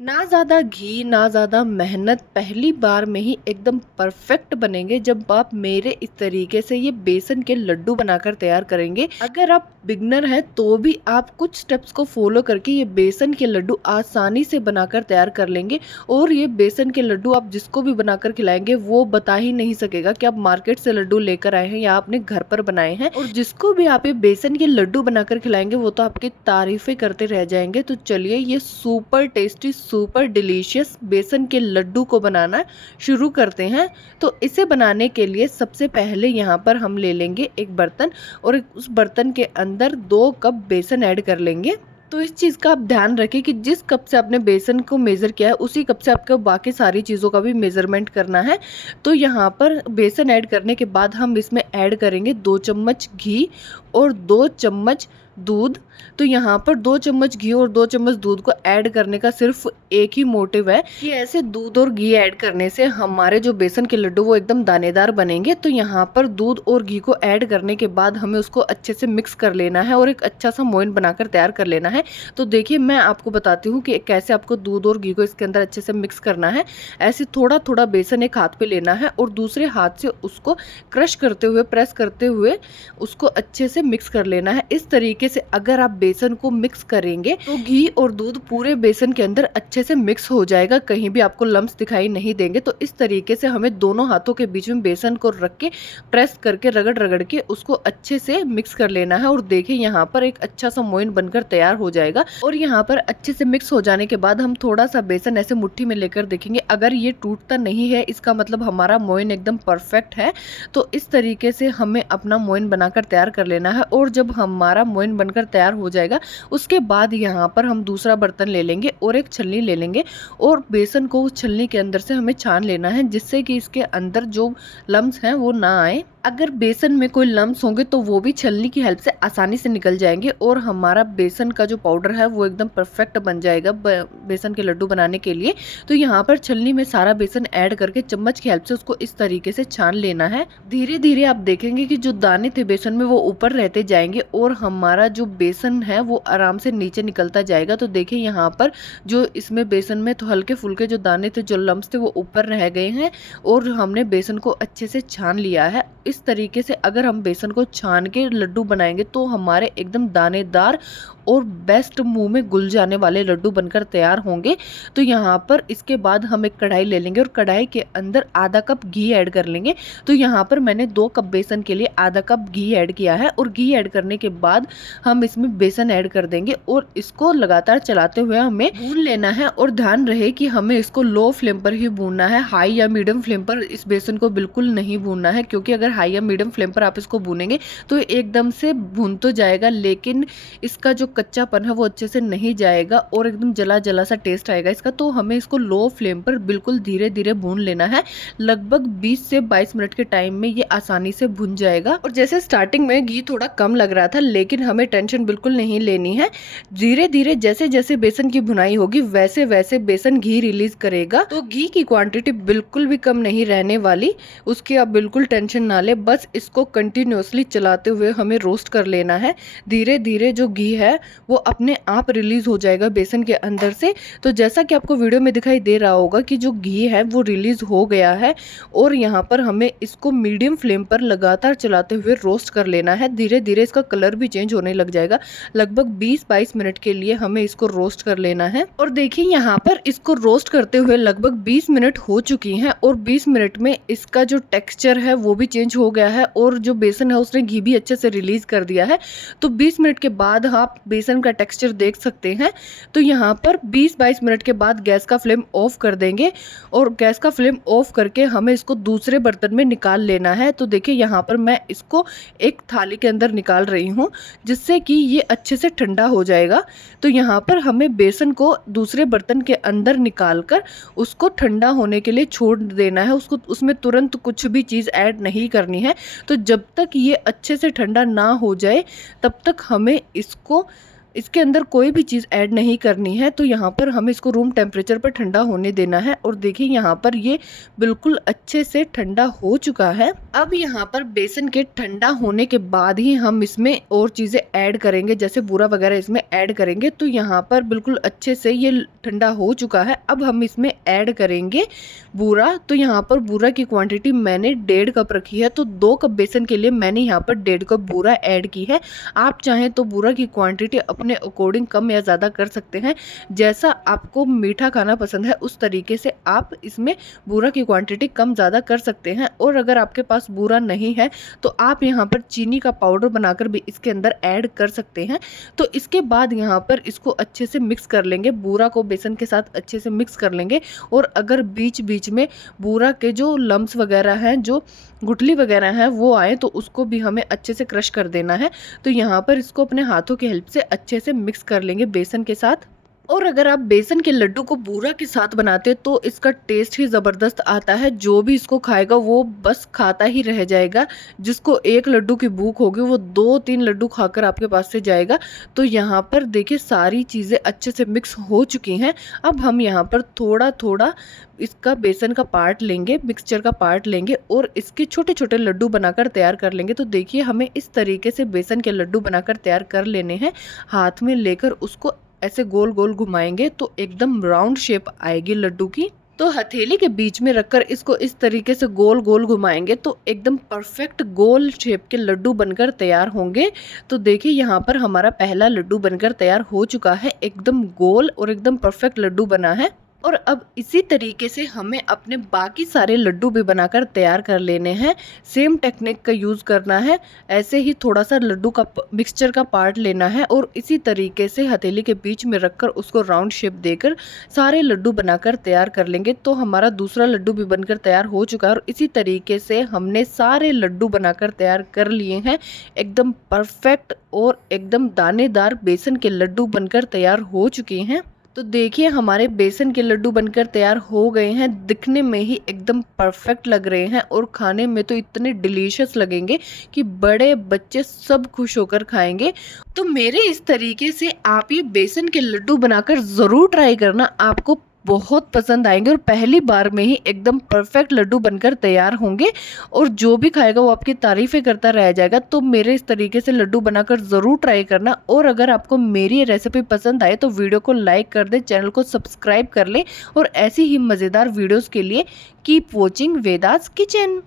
ना ज़्यादा घी, ना ज़्यादा मेहनत, पहली बार में ही एकदम परफेक्ट बनेंगे जब आप मेरे इस तरीके से ये बेसन के लड्डू बनाकर तैयार करेंगे। अगर आप बिगनर हैं तो भी आप कुछ स्टेप्स को फॉलो करके ये बेसन के लड्डू आसानी से बनाकर तैयार कर लेंगे। और ये बेसन के लड्डू आप जिसको भी बनाकर खिलाएंगे वो बता ही नहीं सकेगा कि आप मार्केट से लड्डू लेकर आए हैं या आपने घर पर बनाए हैं। और जिसको भी आप ये बेसन के लड्डू बनाकर खिलाएंगे वो तो आपकी तारीफें करते रह जाएंगे। तो चलिए ये सुपर टेस्टी, सुपर डिलीशियस बेसन के लड्डू को बनाना शुरू करते हैं। तो इसे बनाने के लिए सबसे पहले यहाँ पर हम ले लेंगे एक बर्तन, और उस बर्तन के अंदर 2 कप बेसन ऐड कर लेंगे। तो इस चीज़ का आप ध्यान रखें कि जिस कप से आपने बेसन को मेज़र किया है उसी कप से आपको बाकी सारी चीज़ों का भी मेज़रमेंट करना है। तो यहाँ पर बेसन ऐड करने के बाद हम इसमें ऐड करेंगे 2 चम्मच घी और 2 चम्मच दूध। तो यहाँ पर 2 चम्मच घी और 2 चम्मच दूध को ऐड करने का सिर्फ एक ही मोटिव है कि ऐसे दूध और घी ऐड करने से हमारे जो बेसन के लड्डू वो एकदम दानेदार बनेंगे। तो यहाँ पर दूध और घी को ऐड करने के बाद हमें उसको अच्छे से मिक्स कर लेना है और एक अच्छा सा मोइन बनाकर तैयार कर लेना है। तो देखिए मैं आपको बताती हूँ कि कैसे आपको दूध और घी को इसके अंदर अच्छे से मिक्स करना है। ऐसे थोड़ा थोड़ा बेसन एक हाथ पे लेना है और दूसरे हाथ से उसको क्रश करते हुए, प्रेस करते हुए उसको अच्छे से मिक्स कर लेना है। इस तरीके से अगर आप बेसन को मिक्स करेंगे तो घी और दूध पूरे बेसन के अंदर अच्छे से मिक्स हो जाएगा, कहीं भी आपको लम्स दिखाई नहीं देंगे। तो इस तरीके से हमें दोनों हाथों के बीच में बेसन को रख के प्रेस करके रगड़ रगड़ के उसको अच्छे से मिक्स कर लेना है। और देखिए यहाँ पर एक अच्छा सा मोइन बनकर तैयार हो जाएगा। और यहाँ पर अच्छे से मिक्स हो जाने के बाद हम थोड़ा सा बेसन ऐसे मुट्ठी में लेकर देखेंगे, अगर ये टूटता नहीं है इसका मतलब हमारा मोइन एकदम परफेक्ट है। तो इस तरीके से हमें अपना मोइन बनाकर तैयार कर लेना है। और जब हमारा मोइन बनकर तैयार हो जाएगा उसके बाद यहाँ पर हम दूसरा बर्तन ले लेंगे और एक छलनी ले लेंगे और बेसन को उस छलनी के अंदर से हमें छान लेना है, जिससे कि इसके अंदर जो लम्स हैं वो ना आए। अगर बेसन में कोई लम्स होंगे तो वो भी छलनी की हेल्प से आसानी से निकल जाएंगे और हमारा बेसन का जो पाउडर है वो एकदम परफेक्ट बन जाएगा बेसन के लड्डू बनाने के लिए। तो यहाँ पर छलनी में सारा बेसन ऐड करके चम्मच की हेल्प से उसको इस तरीके से छान लेना है। धीरे धीरे आप देखेंगे कि जो दाने थे बेसन में वो ऊपर रहते जाएंगे और हमारा जो बेसन है वो आराम से नीचे निकलता जाएगा। तो देखिए यहाँ पर जो इसमें बेसन में तो हल्के फुल्के जो दाने थे, जो लम्स थे वो ऊपर रह गए हैं और हमने बेसन को अच्छे से छान लिया है। इस तरीके से अगर हम बेसन को छान के लड्डू बनाएंगे तो हमारे एकदम दानेदार और बेस्ट मुंह में घुल जाने वाले लड्डू बनकर तैयार होंगे। तो यहाँ पर इसके बाद हम एक कढ़ाई ले लेंगे और कढ़ाई के अंदर आधा कप घी ऐड कर लेंगे। तो यहाँ पर मैंने 2 कप बेसन के लिए आधा कप घी ऐड किया है और घी ऐड करने के बाद हम इसमें बेसन ऐड कर देंगे और इसको लगातार चलाते हुए हमें भून लेना है। और ध्यान रहे कि हमें इसको लो फ्लेम पर ही भूनना है, हाई या मीडियम फ्लेम पर इस बेसन को बिल्कुल नहीं भूनना है, क्योंकि अगर हाई या मीडियम फ्लेम पर आप इसको भूनेंगे तो एकदम से भून तो जाएगा लेकिन इसका जो कच्चापन है वो अच्छे से नहीं जाएगा और एकदम जला जला सा टेस्ट आएगा इसका। तो हमें इसको लो फ्लेम पर बिल्कुल धीरे धीरे भून लेना है। लगभग 20 से 22 मिनट के टाइम में ये आसानी से भुन जाएगा। और जैसे स्टार्टिंग में घी थोड़ा कम लग रहा था लेकिन हमें टेंशन बिल्कुल नहीं लेनी है। धीरे धीरे जैसे जैसे बेसन की भुनाई होगी वैसे वैसे बेसन घी रिलीज करेगा। तो घी की क्वांटिटी बिल्कुल भी कम नहीं रहने वाली, उसकी आप बिल्कुल टेंशन ना ले। बस इसको कंटिन्यूअसली चलाते हुए हमें रोस्ट कर लेना है। धीरे धीरे जो घी है वो अपने आप रिलीज हो जाएगा बेसन के अंदर से। तो जैसा कि आपको वीडियो में दिखाई दे रहा होगा कि जो घी है वो रिलीज हो गया है और यहाँ पर हमें इसको मीडियम फ्लेम पर लगातार चलाते हुए रोस्ट कर लेना है। धीरे धीरे इसका कलर भी चेंज होने लग जाएगा। लगभग 20-22 मिनट के लिए हमें इसको रोस्ट कर लेना है। और देखिए यहाँ पर इसको रोस्ट करते हुए लगभग 20 मिनट हो चुकी हैं और 20 मिनट में इसका जो टेक्सचर है वो भी चेंज हो गया है और जो बेसन है उसने घी भी अच्छे से रिलीज कर दिया है। तो 20 मिनट के बाद आप बेसन का टेक्सचर देख सकते हैं। तो यहाँ पर 20-22 मिनट के बाद गैस का फ्लेम ऑफ कर देंगे और गैस का फ्लेम ऑफ करके हमें इसको दूसरे बर्तन में निकाल लेना है। तो देखिए यहाँ पर मैं इसको एक थाली के अंदर निकाल रही हूँ जिससे कि ये अच्छे से ठंडा हो जाएगा। तो यहाँ पर हमें बेसन को दूसरे बर्तन के अंदर निकाल कर उसको ठंडा होने के लिए छोड़ देना है। उसको उसमें तुरंत कुछ भी चीज़ ऐड नहीं करनी है। तो जब तक ये अच्छे से ठंडा ना हो जाए तब तक हमें इसको इसके अंदर कोई भी चीज़ ऐड नहीं करनी है। तो यहाँ पर हमें इसको रूम टेम्परेचर पर ठंडा होने देना है। और देखिए यहाँ पर ये बिल्कुल अच्छे से ठंडा हो चुका है। अब यहाँ पर बेसन के ठंडा होने के बाद ही हम इसमें और चीज़ें ऐड करेंगे, जैसे बूरा वगैरह इसमें ऐड करेंगे। तो यहाँ पर बिल्कुल अच्छे से ये ठंडा हो चुका है। अब हम इसमें ऐड करेंगे बूरा। तो यहाँ पर बूरा की क्वांटिटी मैंने 1.5 कप रखी है। तो 2 कप बेसन के लिए मैंने यहाँ पर 1.5 कप बूरा ऐड की है। आप चाहें तो बूरा की क्वांटिटी अपने अकॉर्डिंग कम या ज़्यादा कर सकते हैं। जैसा आपको मीठा खाना पसंद है उस तरीके से आप इसमें बूरा की क्वांटिटी कम ज़्यादा कर सकते हैं। और अगर आपके पास बूरा नहीं है तो आप यहाँ पर चीनी का पाउडर बनाकर भी इसके अंदर ऐड कर सकते हैं। तो इसके बाद यहाँ पर इसको अच्छे से मिक्स कर लेंगे, बूरा को बेसन के साथ अच्छे से मिक्स कर लेंगे। और अगर बीच बीच में बूरा के जो लम्स वगैरह हैं, जो गुठली वगैरह है वो आए, तो उसको भी हमें अच्छे से क्रश कर देना है। तो यहाँ पर इसको अपने हाथों की हेल्प से अच्छे से मिक्स कर लेंगे बेसन के साथ। और अगर आप बेसन के लड्डू को बूरा के साथ बनाते तो इसका टेस्ट ही ज़बरदस्त आता है। जो भी इसको खाएगा वो बस खाता ही रह जाएगा। जिसको एक लड्डू की भूख होगी वो 2-3 लड्डू खाकर आपके पास से जाएगा। तो यहाँ पर देखिए सारी चीज़ें अच्छे से मिक्स हो चुकी हैं। अब हम यहाँ पर थोड़ा थोड़ा इसका बेसन का पार्ट लेंगे, मिक्सचर का पार्ट लेंगे और इसके छोटे छोटे लड्डू बनाकर तैयार कर लेंगे। तो देखिए हमें इस तरीके से बेसन के लड्डू बनाकर तैयार कर लेने हैं। हाथ में लेकर उसको ऐसे गोल गोल घुमाएंगे तो एकदम राउंड शेप आएगी लड्डू की। तो हथेली के बीच में रखकर इसको इस तरीके से गोल गोल घुमाएंगे तो एकदम परफेक्ट गोल शेप के लड्डू बनकर तैयार होंगे। तो देखिए यहाँ पर हमारा पहला लड्डू बनकर तैयार हो चुका है। एकदम गोल और एकदम परफेक्ट लड्डू बना है। और अब इसी तरीके से हमें अपने बाकी सारे लड्डू भी बनाकर तैयार कर लेने हैं। सेम टेक्निक का यूज़ करना है। ऐसे ही थोड़ा सा लड्डू का मिक्सचर का पार्ट लेना है और इसी तरीके से हथेली के बीच में रखकर उसको राउंड शेप देकर सारे लड्डू बनाकर तैयार कर लेंगे। तो हमारा दूसरा लड्डू भी बनकर तैयार हो चुका है। और इसी तरीके से हमने सारे लड्डू बनाकर तैयार कर लिए हैं। एकदम परफेक्ट और एकदम दानेदार बेसन के लड्डू बनकर तैयार हो चुके हैं। तो देखिए हमारे बेसन के लड्डू बनकर तैयार हो गए हैं। दिखने में ही एकदम परफेक्ट लग रहे हैं और खाने में तो इतने डिलीशियस लगेंगे कि बड़े बच्चे सब खुश होकर खाएंगे। तो मेरे इस तरीके से आप ये बेसन के लड्डू बनाकर ज़रूर ट्राई करना, आपको बहुत पसंद आएंगे और पहली बार में ही एकदम परफेक्ट लड्डू बनकर तैयार होंगे। और जो भी खाएगा वो आपकी तारीफ़ें करता रह जाएगा। तो मेरे इस तरीके से लड्डू बनाकर ज़रूर ट्राई करना। और अगर आपको मेरी रेसिपी पसंद आए तो वीडियो को लाइक कर दे, चैनल को सब्सक्राइब कर ले और ऐसी ही मज़ेदार वीडियोज़ के लिए कीप वॉचिंग वेदास किचन।